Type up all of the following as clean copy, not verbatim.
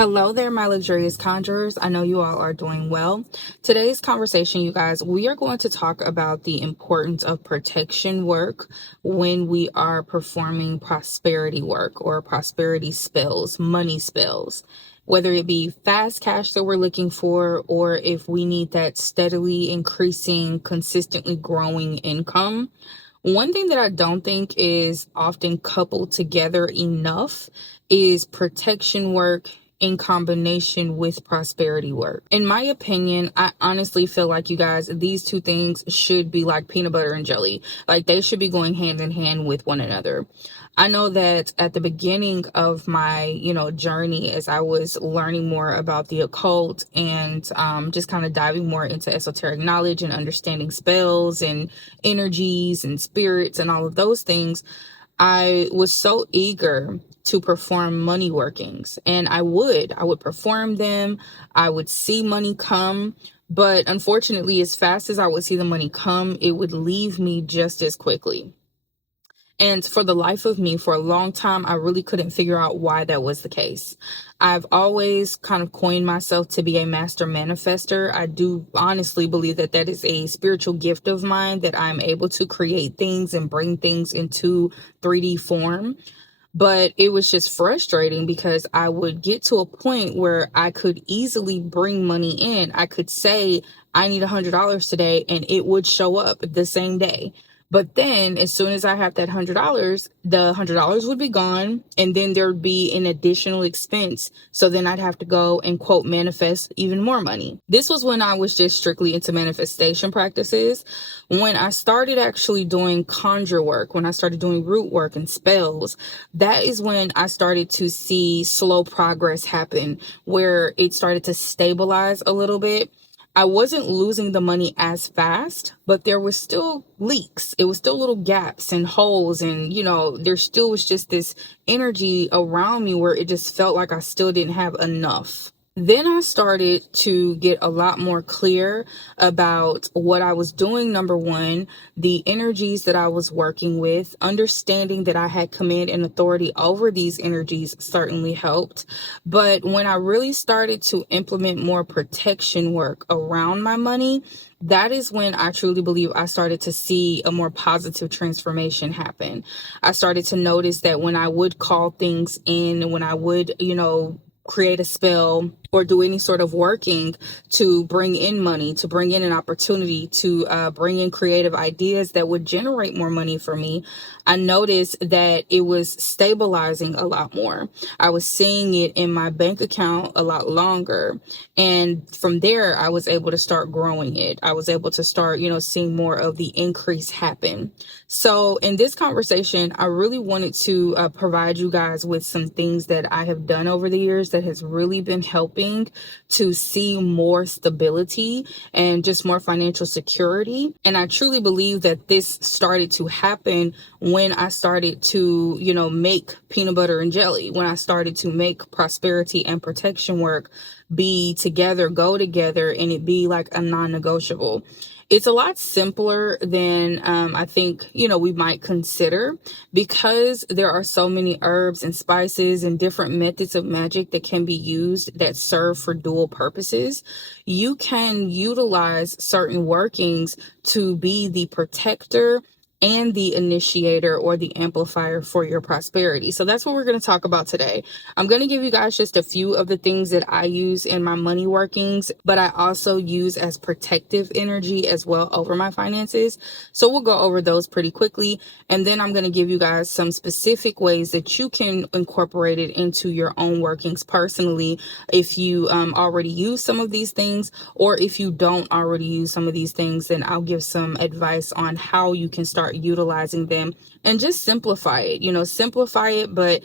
Hello there, my luxurious conjurers. I know you all are doing well. Today's conversation, you guys, we are going to talk about the importance of protection work when we are performing prosperity work or prosperity spells, money spells. Whether it be fast cash that we're looking for, or if we need that steadily increasing, consistently growing income. One thing that I don't think is often coupled together enough is protection work in combination with prosperity work. In my opinion, I honestly feel like, you guys, these two things should be like peanut butter and jelly. Like, they should be going hand in hand with one another. I know that at the beginning of my, journey, as I was learning more about the occult and just kind of diving more into esoteric knowledge and understanding spells and energies and spirits and all of those things, I was so eager to perform money workings, and I would perform them. I would see money come, but unfortunately, as fast as I would see the money come, it would leave me just as quickly. And for the life of me, for a long time, I really couldn't figure out why that was the case. I've always kind of coined myself to be a master manifester. I do honestly believe that that is a spiritual gift of mine, that I'm able to create things and bring things into 3D form. But it was just frustrating because I would get to a point where I could easily bring money in. I could say, I need $100 today, and it would show up the same day. But then as soon as I have that $100, the $100 would be gone, and then there'd be an additional expense. So then I'd have to go and quote manifest even more money. This was when I was just strictly into manifestation practices. When I started actually doing conjure work, when I started doing root work and spells, that is when I started to see slow progress happen, where it started to stabilize a little bit. I wasn't losing the money as fast, but there was still leaks. It was still little gaps and holes. And, there still was just this energy around me where it just felt like I still didn't have enough. Then I started to get a lot more clear about what I was doing. Number one, the energies that I was working with, understanding that I had command and authority over these energies certainly helped. But when I really started to implement more protection work around my money, that is when I truly believe I started to see a more positive transformation happen. I started to notice that when I would call things in, when I would, create a spell or do any sort of working to bring in money, to bring in an opportunity, to bring in creative ideas that would generate more money for me, I noticed that it was stabilizing a lot more. I was seeing it in my bank account a lot longer. And from there, I was able to start growing it. I was able to start, seeing more of the increase happen. So in this conversation, I really wanted to provide you guys with some things that I have done over the years that has really been helping to see more stability and just more financial security. And I truly believe that this started to happen when I started to, make peanut butter and jelly, when I started to make prosperity and protection work be together, go together, and it be like a non-negotiable. It's a lot simpler than I think, we might consider, because there are so many herbs and spices and different methods of magic that can be used that serve for dual purposes. You can utilize certain workings to be the protector and the initiator or the amplifier for your prosperity. So that's what we're going to talk about today. I'm going to give you guys just a few of the things that I use in my money workings, but I also use as protective energy as well over my finances. So we'll go over those pretty quickly. And then I'm going to give you guys some specific ways that you can incorporate it into your own workings personally, if you already use some of these things, or if you don't already use some of these things, then I'll give some advice on how you can start utilizing them and just simplify it, but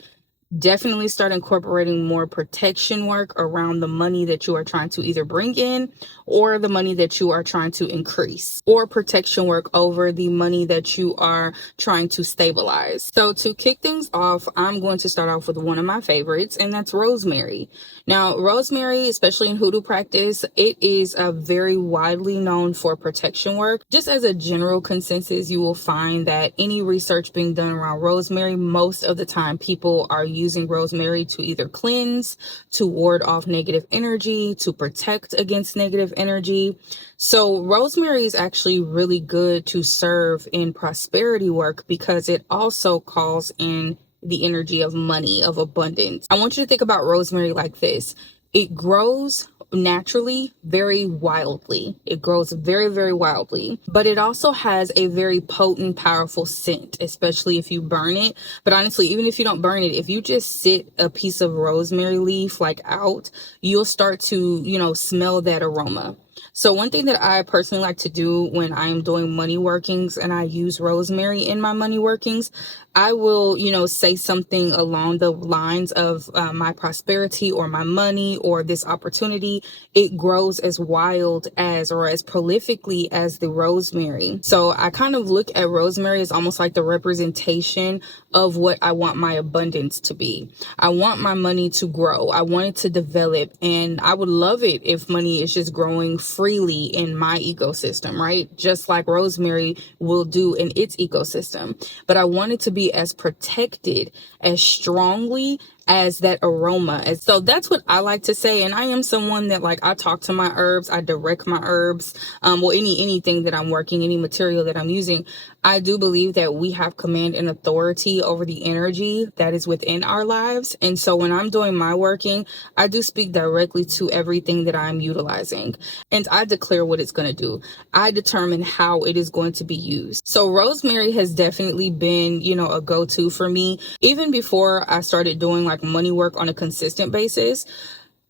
definitely start incorporating more protection work around the money that you are trying to either bring in or the money that you are trying to increase, or protection work over the money that you are trying to stabilize. So to kick things off, I'm going to start off with one of my favorites, and that's rosemary. Now, rosemary, especially in hoodoo practice, it is very widely known for protection work. Just as a general consensus, you will find that any research being done around rosemary, most of the time people are using using rosemary to either cleanse, to ward off negative energy, to protect against negative energy. So rosemary is actually really good to serve in prosperity work because it also calls in the energy of money, of abundance. I want you to think about rosemary like this. It grows naturally very wildly. It grows very, very wildly, but it also has a very potent, powerful scent, especially if you burn it. But honestly, even if you don't burn it, if you just sit a piece of rosemary leaf like out, you'll start to, smell that aroma. So one thing that I personally like to do when I'm doing money workings and I use rosemary in my money workings, I will, say something along the lines of my prosperity or my money or this opportunity. It grows as wild as or as prolifically as the rosemary. So I kind of look at rosemary as almost like the representation of what I want my abundance to be. I want my money to grow. I want it to develop. And I would love it if money is just growing freely in my ecosystem, right? Just like rosemary will do in its ecosystem. But I want it to be as protected, as strongly as that aroma. And so that's what I like to say. And I am someone that I talk to my herbs, I direct my herbs, anything that I'm working, any material that I'm using. I do believe that we have command and authority over the energy that is within our lives. And so when I'm doing my working, I do speak directly to everything that I'm utilizing. And I declare what it's going to do. I determine how it is going to be used. So rosemary has definitely been, a go-to for me. Even before I started doing money work on a consistent basis,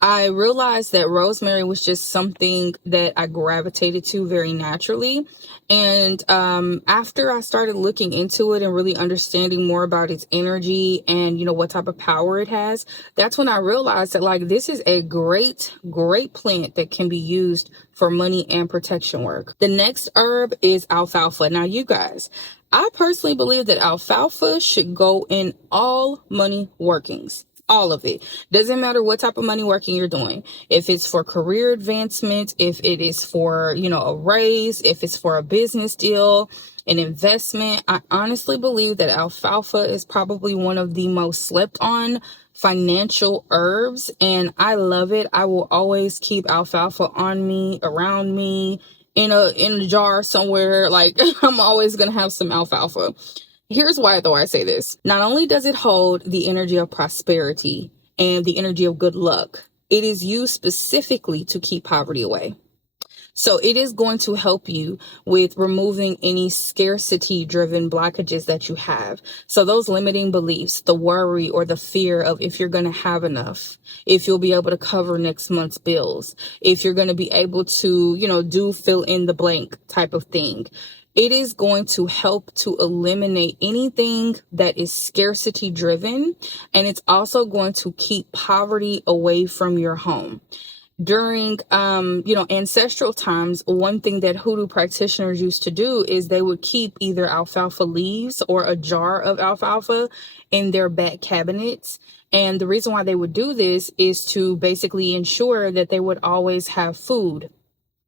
I realized that rosemary was just something that I gravitated to very naturally. And after I started looking into it and really understanding more about its energy and, what type of power it has, that's when I realized that this is a great, great plant that can be used for money and protection work. The next herb is alfalfa. Now, you guys, I personally believe that alfalfa should go in all money workings. All of it. Doesn't matter what type of money working you're doing. If it's for career advancement, if it is for, a raise, if it's for a business deal, an investment, I honestly believe that alfalfa is probably one of the most slept on financial herbs, and I love it. I will always keep alfalfa on me, around me, in a jar somewhere. I'm always going to have some alfalfa. Here's why, though, I say this. Not only does it hold the energy of prosperity and the energy of good luck, it is used specifically to keep poverty away. So it is going to help you with removing any scarcity-driven blockages that you have. So those limiting beliefs, the worry or the fear of if you're going to have enough, if you'll be able to cover next month's bills, if you're going to be able to, do fill in the blank type of thing. It is going to help to eliminate anything that is scarcity driven. And it's also going to keep poverty away from your home. During, ancestral times, one thing that hoodoo practitioners used to do is they would keep either alfalfa leaves or a jar of alfalfa in their back cabinets. And the reason why they would do this is to basically ensure that they would always have food.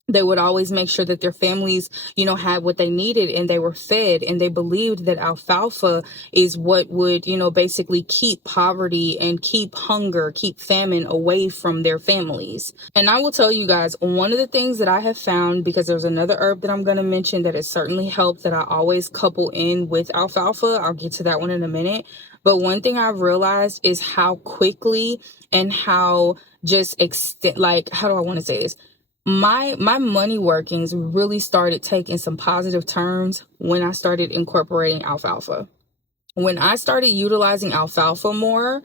They would always make sure that their families, had what they needed and they were fed. And they believed that alfalfa is what would, basically keep poverty and keep hunger, keep famine away from their families. And I will tell you guys, one of the things that I have found, because there's another herb that I'm going to mention that has certainly helped that I always couple in with alfalfa. I'll get to that one in a minute. But one thing I've realized is how quickly and how just how do I want to say this? My money workings really started taking some positive turns when I started incorporating alfalfa. When I started utilizing alfalfa more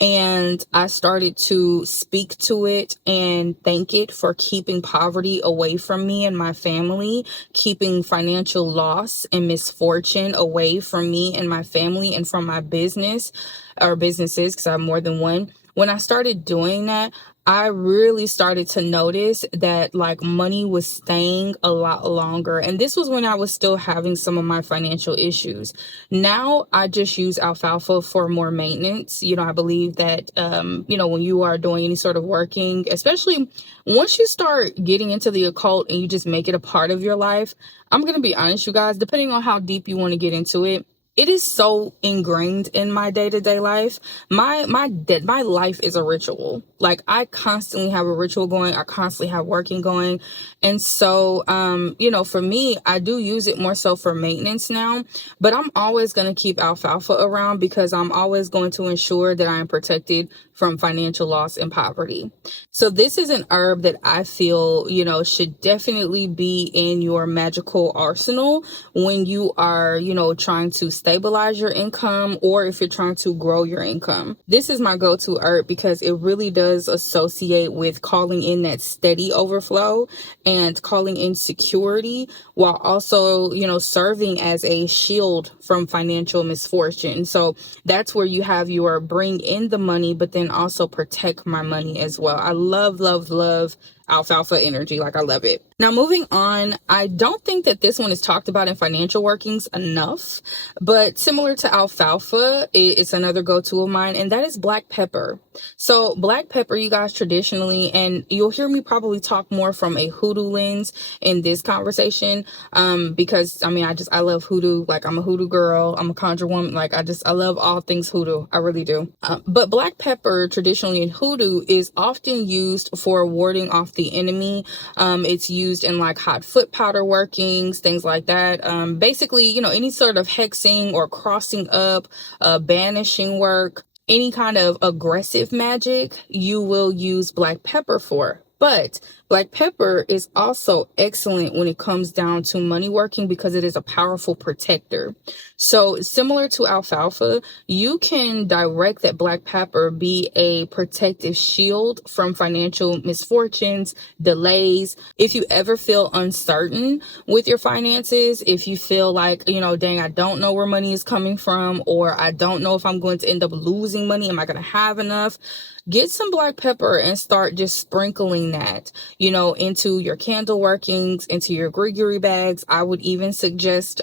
and I started to speak to it and thank it for keeping poverty away from me and my family, keeping financial loss and misfortune away from me and my family and from my business or businesses, because I have more than one. When I started doing that, I really started to notice that money was staying a lot longer. And this was when I was still having some of my financial issues. Now I just use alfalfa for more maintenance. I believe that, when you are doing any sort of working, especially once you start getting into the occult and you just make it a part of your life, I'm going to be honest, you guys, depending on how deep you want to get into it, it is so ingrained in my day-to-day life. My life is a ritual. Like, I constantly have a ritual going. I constantly have working going. And so, for me, I do use it more so for maintenance now, but I'm always going to keep alfalfa around because I'm always going to ensure that I am protected from financial loss and poverty. So this is an herb that I feel, should definitely be in your magical arsenal when you are, trying to stabilize your income, or if you're trying to grow your income. This is my go-to herb because it really does associate with calling in that steady overflow and calling in security, while also, serving as a shield from financial misfortune. So that's where you have your bring in the money, but then also protect my money as well. I love, love, love alfalfa energy. Like, I love it. Now, moving on, I don't think that this one is talked about in financial workings enough, but similar to alfalfa, it's another go-to of mine, and that is black pepper. So black pepper, you guys, traditionally, and you'll hear me probably talk more from a hoodoo lens in this conversation, because I love hoodoo. Like, I'm a hoodoo girl. I'm a conjure woman. Like, I love all things hoodoo. I really do. But black pepper traditionally in hoodoo is often used for warding off the enemy. It's used in like hot foot powder workings, things like that. Basically, any sort of hexing or crossing up, banishing work, any kind of aggressive magic, you will use black pepper for. But black pepper is also excellent when it comes down to money working because it is a powerful protector. So similar to alfalfa, you can direct that black pepper be a protective shield from financial misfortunes, delays. If you ever feel uncertain with your finances, if you feel like, dang, I don't know where money is coming from, or I don't know if I'm going to end up losing money, am I going to have enough? Get some black pepper and start just sprinkling that, into your candle workings, into your Gregory bags. I would even suggest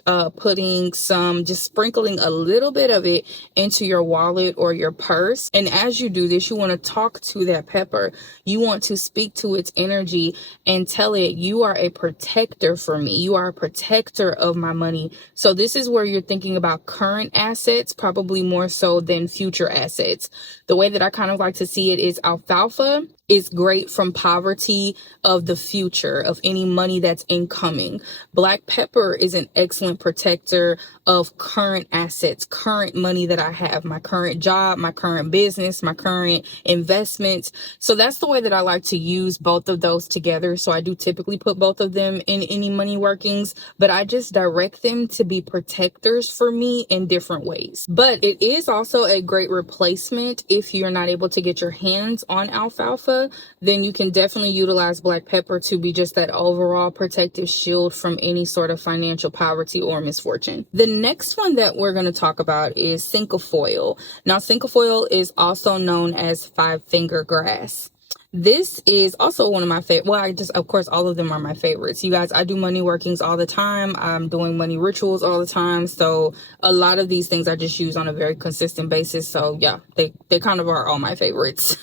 just sprinkling a little bit of it into your wallet or your purse. And as you do this, you want to talk to that pepper. You want to speak to its energy and tell it, you are a protector for me. You are a protector of my money. So this is where you're thinking about current assets, probably more so than future assets. The way that I kind of like to see it is alfalfa is great from poverty of the future, of any money that's incoming. Black pepper is an excellent protector of current assets, current money that I have, my current job, my current business, my current investments. So that's the way that I like to use both of those together. So I do typically put both of them in any money workings, but I just direct them to be protectors for me in different ways. But it is also a great replacement if you're not able to get your hands on alfalfa. Then you can definitely utilize black pepper to be just that overall protective shield from any sort of financial poverty or misfortune. The next one that we're going to talk about is cinquefoil. Now, cinquefoil is also known as five-finger grass. This is also one of my favorite. Well, of course, all of them are my favorites. You guys, I do money workings all the time. I'm doing money rituals all the time. So a lot of these things I just use on a very consistent basis. So yeah, they kind of are all my favorites.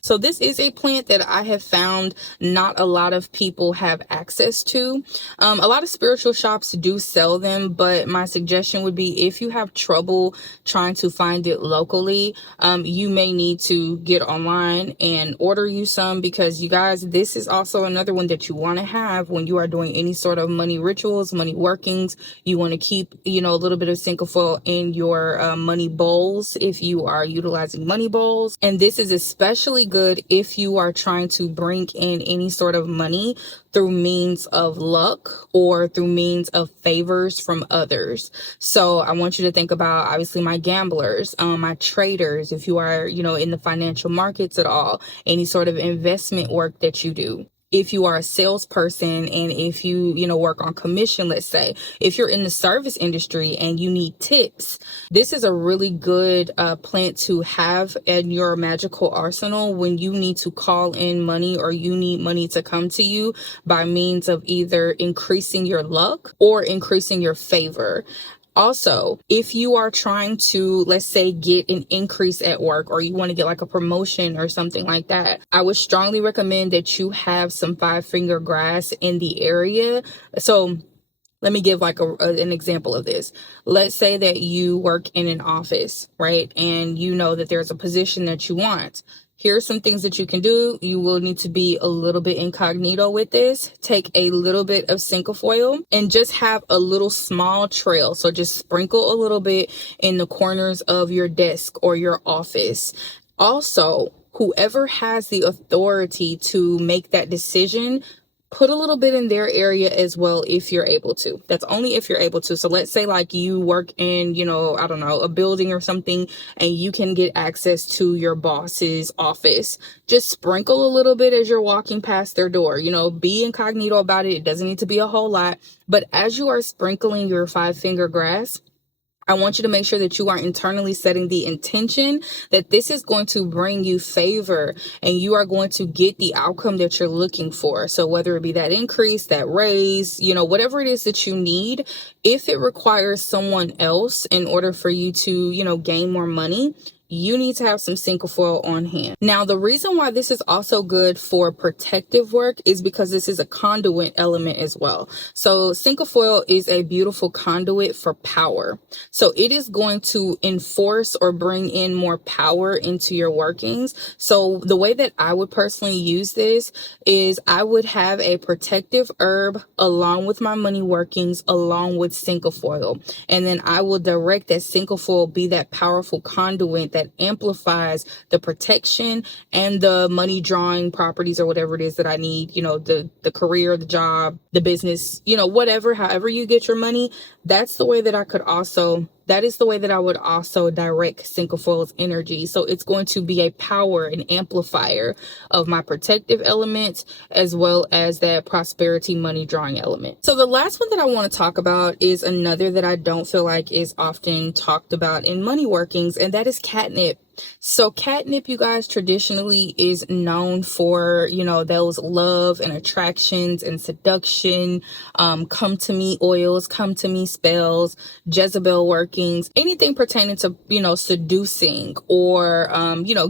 So this is a plant that I have found not a lot of people have access to. A lot of spiritual shops do sell them, but my suggestion would be if you have trouble trying to find it locally, you may need to get online and order you some, because you guys, this is also another one that you want to have when you are doing any sort of money rituals, money workings. You want to keep, a little bit of cinquefoil in your money bowls if you are utilizing money bowls. And this is especially good if you are trying to bring in any sort of money through means of luck or through means of favors from others. So I want you to think about, obviously, my gamblers, my traders, if you are, in the financial markets at all, any sort of investment work that you do. If you are a salesperson and if you, work on commission, let's say, if you're in the service industry and you need tips, this is a really good plant to have in your magical arsenal when you need to call in money or you need money to come to you by means of either increasing your luck or increasing your favor. Also, if you are trying to, let's say, get an increase at work, or you want to get like a promotion or something like that, I would strongly recommend that you have some five-finger grass in the area. So Let me give like an example of this. Let's say that you work in an office, right? And you know that there's a position that you want. Here are some things that you can do. You will need to be a little bit incognito with this. Take a little bit of cinquefoil and just have a little small trail. So just sprinkle a little bit in the corners of your desk or your office. Also, whoever has the authority to make that decision, put a little bit in their area as well if you're able to. That's only if you're able to. So let's say like you work in, I don't know, a building or something, and you can get access to your boss's office. Just sprinkle a little bit as you're walking past their door. Be incognito about it. It doesn't need to be a whole lot. But as you are sprinkling your 5-finger grass, I want you to make sure that you are internally setting the intention that this is going to bring you favor and you are going to get the outcome that you're looking for. So whether it be that increase, that raise, whatever it is that you need, if it requires someone else in order for you to, gain more money, you need to have some cinquefoil on hand. Now, the reason why this is also good for protective work is because this is a conduit element as well. So cinquefoil is a beautiful conduit for power. So it is going to enforce or bring in more power into your workings. So the way that I would personally use this is I would have a protective herb along with my money workings, along with cinquefoil. And then I will direct that cinquefoil be that powerful conduit that amplifies the protection and the money drawing properties or whatever it is that I need, the career, the job, the business, however you get your money. That is the way that I would also direct cinquefoil's energy. So it's going to be a power and amplifier of my protective elements as well as that prosperity money drawing element. So the last one that I want to talk about is another that I don't feel like is often talked about in money workings, and that is catnip. So catnip, you guys, traditionally is known for, those love and attractions and seduction, come to me oils, come to me spells, Jezebel workings, anything pertaining to, seducing or,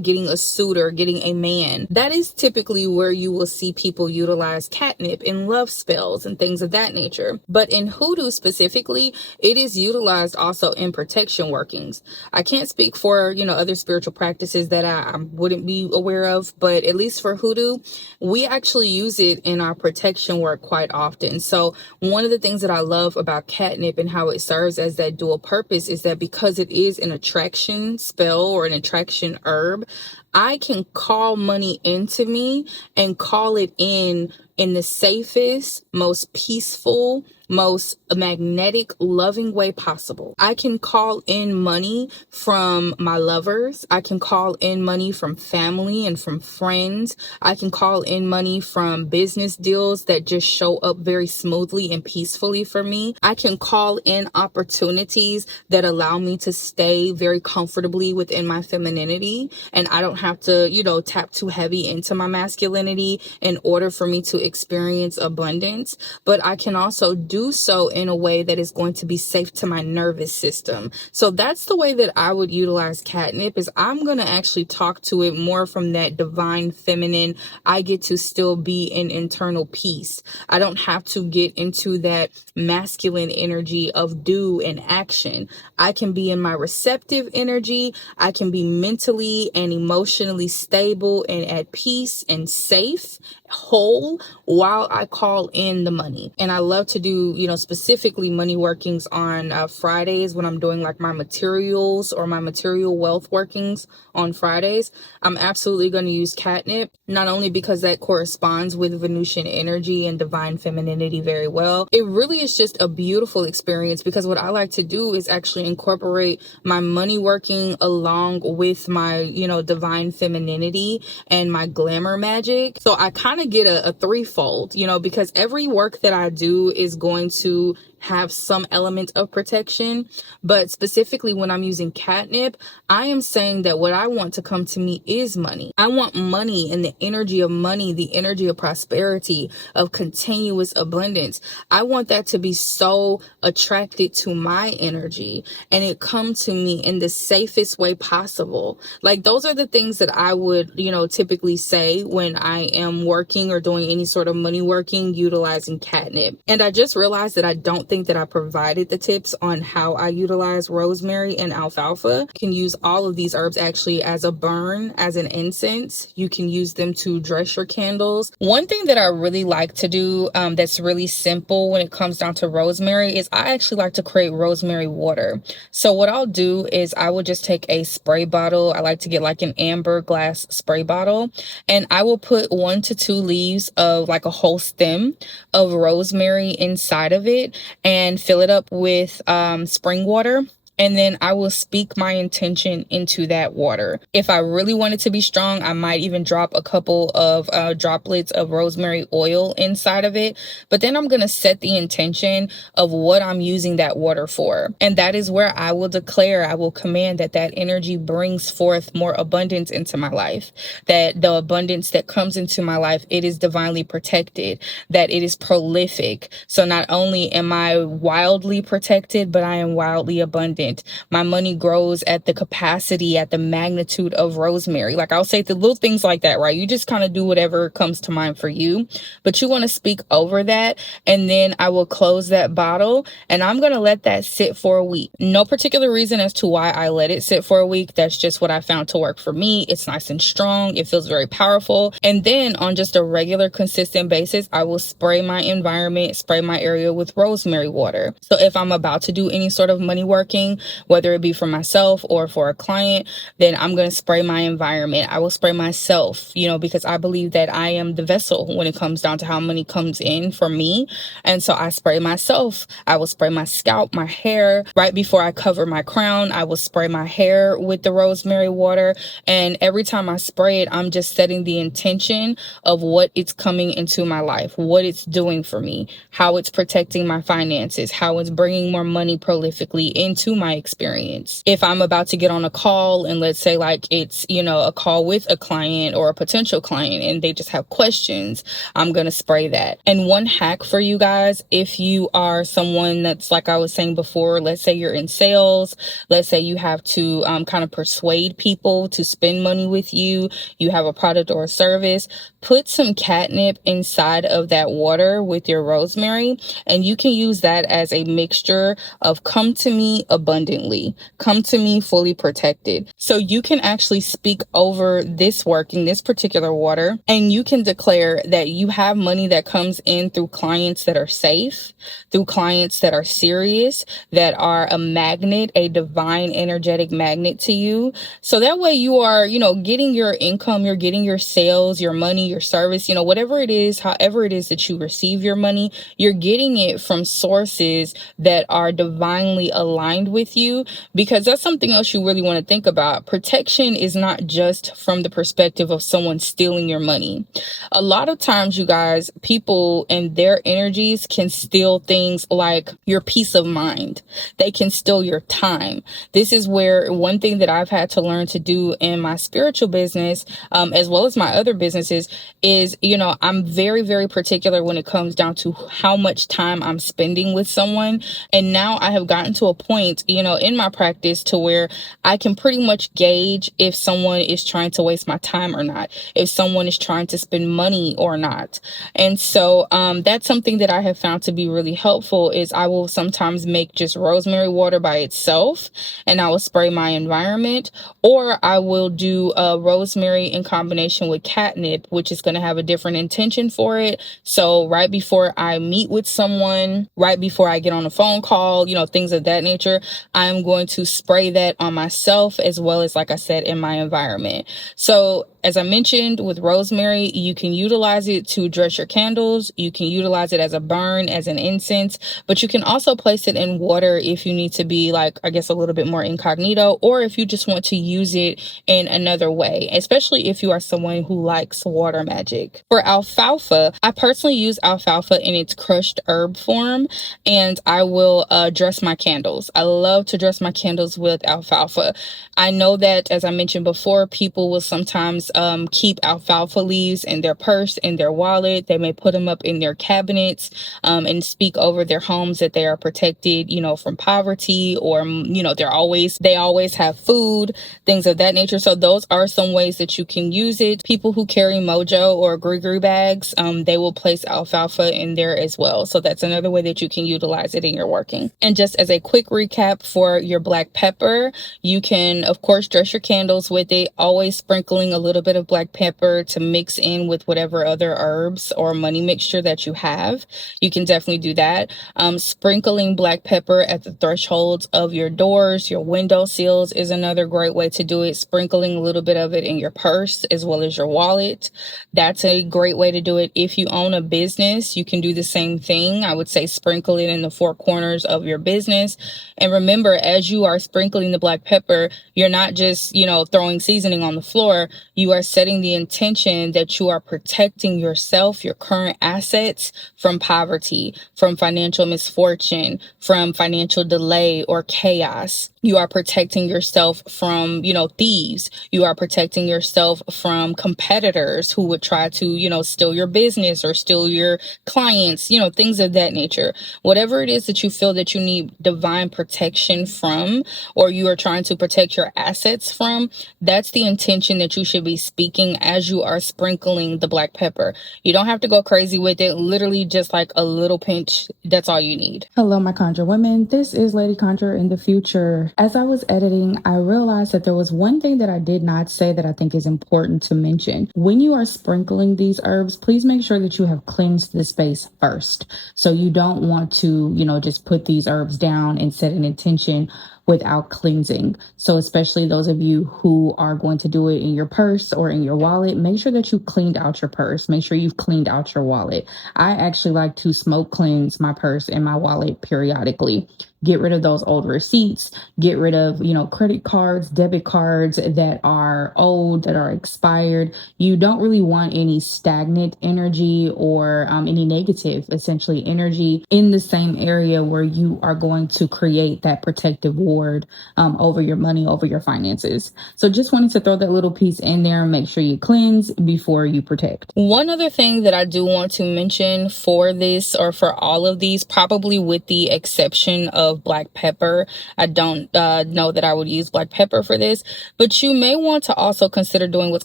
getting a suitor, getting a man. That is typically where you will see people utilize catnip in love spells and things of that nature. But in hoodoo specifically, it is utilized also in protection workings. I can't speak for, other spiritual practices that I wouldn't be aware of, but at least for hoodoo, we actually use it in our protection work quite often. So one of the things that I love about catnip and how it serves as that dual purpose is that because it is an attraction spell or an attraction herb, I can call money into me and call it in the safest, most peaceful, most magnetic, loving way possible. I can call in money from my lovers. I can call in money from family and from friends. I can call in money from business deals that just show up very smoothly and peacefully for me. I can call in opportunities that allow me to stay very comfortably within my femininity, and I don't have to, tap too heavy into my masculinity in order for me to experience abundance. But I can also do so in a way that is going to be safe to my nervous system. So that's the way that I would utilize catnip, is I'm going to actually talk to it more from that divine feminine. I get to still be in internal peace. I don't have to get into that masculine energy of do and action. I can be in my receptive energy. I can be mentally and emotionally stable and at peace and safe, whole, while I call in the money. And I love to do, specifically money workings on Fridays when I'm doing like my materials or my material wealth workings on Fridays. I'm absolutely going to use catnip, not only because that corresponds with Venusian energy and divine femininity very well. It really is just a beautiful experience, because what I like to do is actually incorporate my money working along with my, divine femininity and my glamour magic. So I kind of get a threefold, because every work that I do is going to have some element of protection. But specifically when I'm using catnip, I am saying that what I want to come to me is money. I want money and the energy of money, the energy of prosperity, of continuous abundance. I want that to be so attracted to my energy and it come to me in the safest way possible. Like, those are the things that I would, typically say when I am working or doing any sort of money working utilizing catnip. And I just realized that I don't think think that I provided the tips on how I utilize rosemary and alfalfa. You can use all of these herbs actually as a burn, as an incense. You can use them to dress your candles. One thing that I really like to do that's really simple when it comes down to rosemary is I actually like to create rosemary water. So what I'll do is I will just take a spray bottle. I like to get like an amber glass spray bottle, and I will put 1 to 2 leaves of like a whole stem of rosemary inside of it and fill it up with spring water. And then I will speak my intention into that water. If I really want it to be strong, I might even drop a couple of droplets of rosemary oil inside of it. But then I'm going to set the intention of what I'm using that water for. And that is where I will declare, I will command that that energy brings forth more abundance into my life. That the abundance that comes into my life, it is divinely protected. That it is prolific. So not only am I wildly protected, but I am wildly abundant. My money grows at the capacity, at the magnitude of rosemary. Like I'll say the little things like that, right? You just kind of do whatever comes to mind for you, but you want to speak over that. And then I will close that bottle and I'm going to let that sit for a week. No particular reason as to why I let it sit for a week. That's just what I found to work for me. It's nice and strong. It feels very powerful. And then on just a regular, consistent basis, I will spray my environment, spray my area with rosemary water. So if I'm about to do any sort of money working, whether it be for myself or for a client, then I'm going to spray my environment. I will spray myself, because I believe that I am the vessel when it comes down to how money comes in for me. And so I spray myself. I will spray my scalp, my hair. Right before I cover my crown, I will spray my hair with the rosemary water. And every time I spray it, I'm just setting the intention of what it's coming into my life, what it's doing for me, how it's protecting my finances, how it's bringing more money prolifically into my experience. If I'm about to get on a call and let's say like it's, a call with a client or a potential client and they just have questions, I'm going to spray that. And one hack for you guys, if you are someone that's like I was saying before, let's say you're in sales, let's say you have to kind of persuade people to spend money with you, you have a product or a service, put some catnip inside of that water with your rosemary, and you can use that as a mixture of come to me abundantly, come to me fully protected. So you can actually speak over this working, this particular water, and you can declare that you have money that comes in through clients that are safe, through clients that are serious, that are a magnet, a divine energetic magnet to you. So that way you are, getting your income, you're getting your sales, your money, your service, whatever it is, however it is that you receive your money, you're getting it from sources that are divinely aligned with you, because that's something else you really want to think about. Protection is not just from the perspective of someone stealing your money. A lot of times, you guys, people and their energies can steal things like your peace of mind. They can steal your time. This is where one thing that I've had to learn to do in my spiritual business, as well as my other businesses, is, I'm very, very particular when it comes down to how much time I'm spending with someone. And now I have gotten to a point, in my practice to where I can pretty much gauge if someone is trying to waste my time or not, if someone is trying to spend money or not. And so that's something that I have found to be really helpful is I will sometimes make just rosemary water by itself and I will spray my environment, or I will do rosemary in combination with catnip, which is going to have a different intention for it. So right before I meet with someone, right before I get on a phone call, things of that nature, I'm going to spray that on myself as well as, like I said, in my environment. So as I mentioned with rosemary, you can utilize it to dress your candles. You can utilize it as a burn, as an incense, but you can also place it in water if you need to be like, I guess, a little bit more incognito, or if you just want to use it in another way, especially if you are someone who likes water magic. For alfalfa, I personally use alfalfa in its crushed herb form, and I will dress my candles. I love to dress my candles with alfalfa. I know that, as I mentioned before, people will sometimes keep alfalfa leaves in their purse, in their wallet. They may put them up in their cabinets, and speak over their homes that they are protected, from poverty, or, they always have food, things of that nature. So those are some ways that you can use it. People who carry mojo or gree bags, they will place alfalfa in there as well. So that's another way that you can utilize it in your working. And just as a quick recap for your black pepper, you can, of course, dress your candles with it, always sprinkling a little bit of black pepper to mix in with whatever other herbs or money mixture that you have. You can definitely do that. Sprinkling black pepper at the thresholds of your doors, your window sills is another great way to do it. Sprinkling a little bit of it in your purse as well as your wallet. That's a great way to do it. If you own a business, you can do the same thing. I would say sprinkle it in the four corners of your business. And remember, as you are sprinkling the black pepper, you're not just, throwing seasoning on the floor. You are setting the intention that you are protecting yourself, your current assets, from poverty, from financial misfortune, from financial delay or chaos. You are protecting yourself from, thieves. You are protecting yourself from competitors who would try to, steal your business or steal your clients, things of that nature. Whatever it is that you feel that you need divine protection from, or you are trying to protect your assets from, that's the intention that you should be speaking as you are sprinkling the black pepper. You don't have to go crazy with it. Literally just like a little pinch. That's all you need. Hello, my Conjure women. This is Lady Conjure in the future. As I was editing, I realized that there was one thing that I did not say that I think is important to mention. When you are sprinkling these herbs, please make sure that you have cleansed the space first. So you don't want to, just put these herbs down and set an intention without cleansing. So especially those of you who are going to do it in your purse or in your wallet, make sure that you cleaned out your purse. Make sure you've cleaned out your wallet. I actually like to smoke cleanse my purse and my wallet periodically. Get rid of those old receipts, get rid of, credit cards, debit cards that are old, that are expired. You don't really want any stagnant energy or any negative, essentially, energy in the same area where you are going to create that protective ward over your money, over your finances. So just wanted to throw that little piece in there and make sure you cleanse before you protect. One other thing that I do want to mention for this, or for all of these, probably with the exception of black pepper, I don't know that I would use black pepper for this, but you may want to also consider doing what's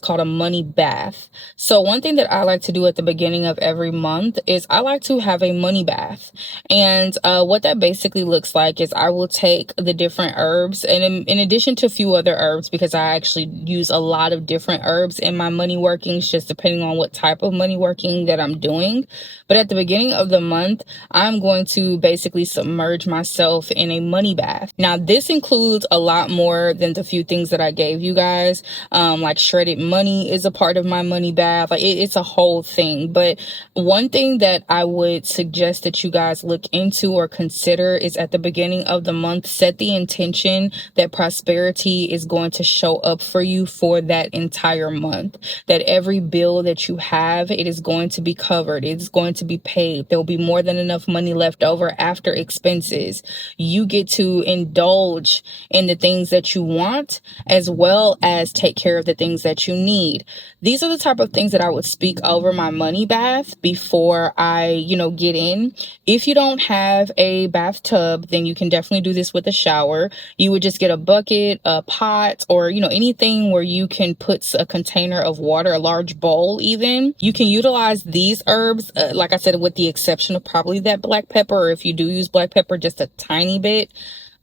called a money bath. So one thing that I like to do at the beginning of every month is I like to have a money bath. And what that basically looks like is I will take the different herbs, and in addition to a few other herbs, because I actually use a lot of different herbs in my money workings, just depending on what type of money working that I'm doing. But at the beginning of the month, I'm going to basically submerge myself in a money bath. Now, this includes a lot more than the few things that I gave you guys. Like shredded money is a part of my money bath. Like it's a whole thing. But one thing that I would suggest that you guys look into or consider is at the beginning of the month, set the intention that prosperity is going to show up for you for that entire month. That every bill that you have, it is going to be covered. It's going to be paid. There will be more than enough money left over after expenses. You get to indulge in the things that you want, as well as take care of the things that you need. These are the type of things that I would speak over my money bath before I, get in. If you don't have a bathtub, then you can definitely do this with a shower. You would just get a bucket, a pot, or, anything where you can put a container of water, a large bowl even. You can utilize these herbs, like I said, with the exception of probably that black pepper, or if you do use black pepper, just a tiny bit.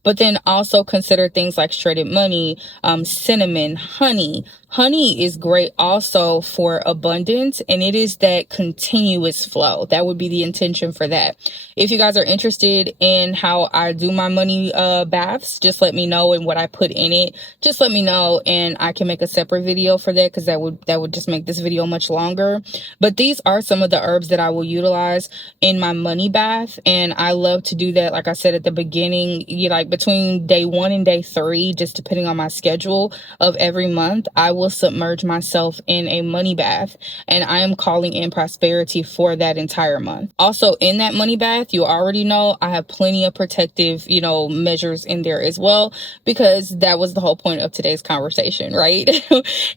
But then also consider things like shredded money, cinnamon, honey. Honey is great also for abundance, and it is that continuous flow. That would be the intention for that. If you guys are interested in how I do my money baths, just let me know, and what I put in it, just let me know, and I can make a separate video for that, because that would just make this video much longer. But these are some of the herbs that I will utilize in my money bath, and I love to do that, like I said at the beginning, like between day 1 and day 3, just depending on my schedule of every month. I will submerge myself in a money bath, and I am calling in prosperity for that entire month. Also, in that money bath, you already know I have plenty of protective, measures in there as well, because that was the whole point of today's conversation, right?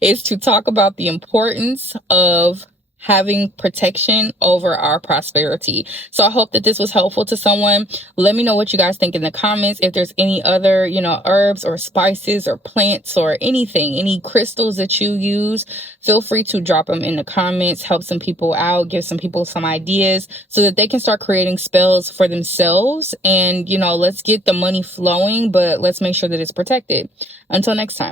Is to talk about the importance of having protection over our prosperity. So I hope that this was helpful to someone. Let me know what you guys think in the comments. If there's any other, herbs or spices or plants or anything, any crystals that you use, feel free to drop them in the comments, help some people out, give some people some ideas so that they can start creating spells for themselves. And, let's get the money flowing, but let's make sure that it's protected. Until next time.